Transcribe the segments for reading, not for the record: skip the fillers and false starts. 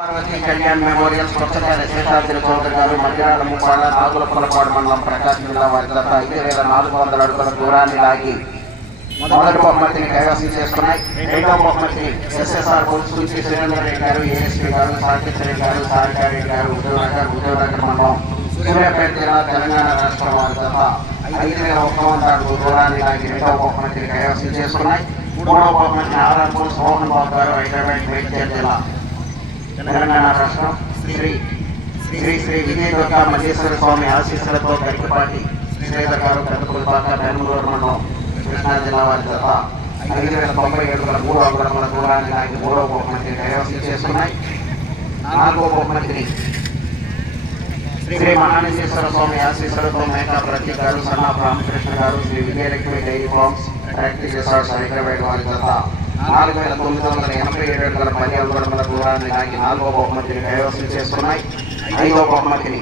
Parvati Kalyan memorial స్వచ్ఛమైన శేషాద్రి చౌదరి గారు మధ్యాహ్న ముప్పాళ్ళ నాగులపల్లపాడు మండలం ప్రకాశం జిల్లా వారి జత 5400 అడుగుల దూరాన్ని లాగి మొదటి బహుమతిని కైవసం చేసుకున్నాయి. రెండవ బహుమతిని ఎస్ఎస్ఆర్ బుల్స్ నుంచి సురేందర్ రెడ్డి గారు, ఏఎస్పీ గారు, సాకేత్ రెడ్డి గారు, సారికా రెడ్డి గారు, ఉదయనగర్ మండలం సూర్యాపేట జిల్లా తెలంగాణ రాష్ట్రం వారి జత 5100 అడుగుల దూరాన్ని లాగి రెండవ బహుమతిని కైవసం చేసుకున్నాయి. మూడవ బహుమతిని ఆర్ఆర్ బుల్స్ మోహన్ బాబు గారు, హైదరాబాద్ మేడ్చల్ జిల్లా తెలంగాణ రాష్ట్రం శ్రీ శ్రీ శ్రీ విజయ దుర్గా మల్లేశ్వర స్వామి ఆశీస్సులతో గరికపాటి శ్రీధర్ గారు, పెద్దపులిపాక, బెంగళూరు మండలం కృష్ణా జిల్లా వారి జత 5097 అడుగుల 3 అంగుళముల దూరాన్ని లాగి మూడవ బహుమతిని కైవసం చేసుకున్నాయి. నాలుగవ బహుమతిని శ్రీ మహానందేశ్వర స్వామి ఆశీస్సులతో మేకా ప్రతీక్ గారు, సన్నా రామకృష్ణ గారు, Shri Vijayalakshmi dairy farms practice resorts Hyderabad వారి జత 4987 అడుగుల 10 అంగుళముల దూరాన్ని లాగి నాలుగవ బహుమతిని కైవసం చేసుకున్నాయి. ఐదవ బహుమతిని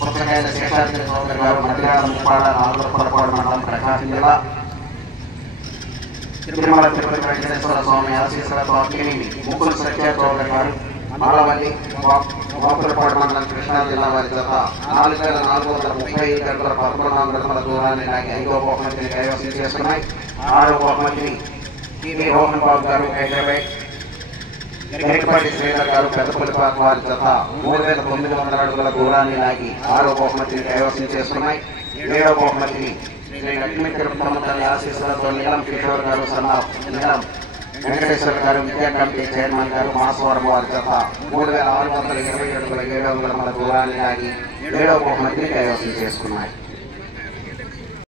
పుస్తకాయల శేషాద్రి చౌదరి గారు, మధ్యాహ్న ముప్పాళ్ళ నాగులపల్లపాడు మండలం ప్రకాశం జిల్లా తిరుమల తిరుపతి వెంకటేశ్వర స్వామి ఆశీస్సులతో అక్కినేని ముక్కుల సత్య చౌదరి గారు, మాలవల్లి మోపులపాడు మండలం కృష్ణా జిల్లా వారి జత 4435 అడుగుల 11 అంగుళముల దూరాన్ని లాగి ఐదవ బహుమతిని కైవసం చేసుకున్నాయి. ఆరవ బహుమతిని మోహన్ బాబు గారు, హైదరాబాద్ గరికపాటి శ్రీధర్ గారు, పెద్దపులిపాక వారి జత 3900 అడుగుల దూరాన్ని లాగి ఆరవ బహుమతిని కైవసం చేసుకున్నాయి. ఏడవ బహుమతిని శ్రీ లక్ష్మీ తిరుపతమ్మ తల్లి ఆశీస్సులతో నీలం కిషోర్ గారు, సన్నా నీలం వెంకటేశ్వర గారు, విద్యా కమిటీ చైర్మన్ గారు, మాసవరం వారి జత 3620 అడుగుల 7 అంగుళముల దూరాన్ని లాగి ఏడవ బహుమతిని కైవసం చేసుకున్నాయి.